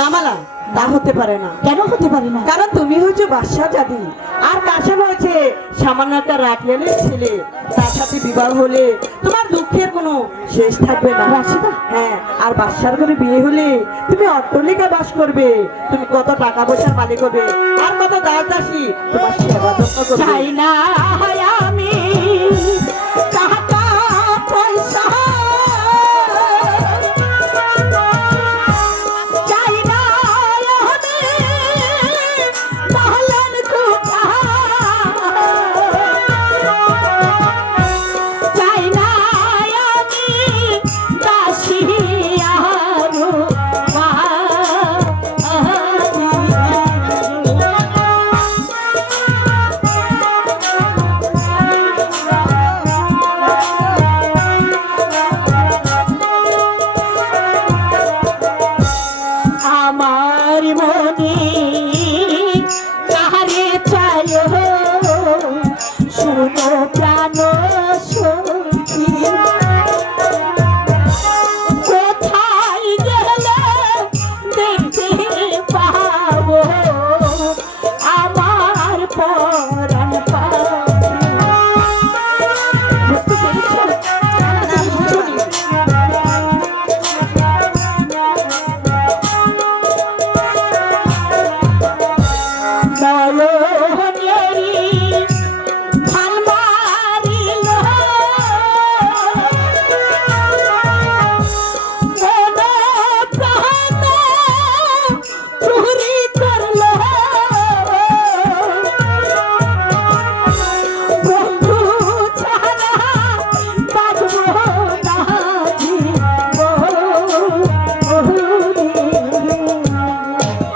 না মালা, তা হতে পারে না। কেন হতে পারে না? কারণ তুমি হচ্ছে বাদশা জাদি, আর কাশেম হয়েছে সামান্য একটা রাখলেনের ছেলে। তার সাথে বিবাহ হলে তোমার দুঃখের কোনো শেষ থাকবে না রাশিদা। হ্যাঁ, আর বাদশার ঘরে বিয়ে হলে তুমি অট্টালিকায় বাস করবে, তুমি কত টাকা পয়সার মালিক হবে, আর কত দাস দাসী তোমার সেবা যত্ন করবে। চাই না আমি টাকা পয়সা, চাই না আমি তাহলেন কুঠা, চাই না আমি দাসী আরো আমার মনে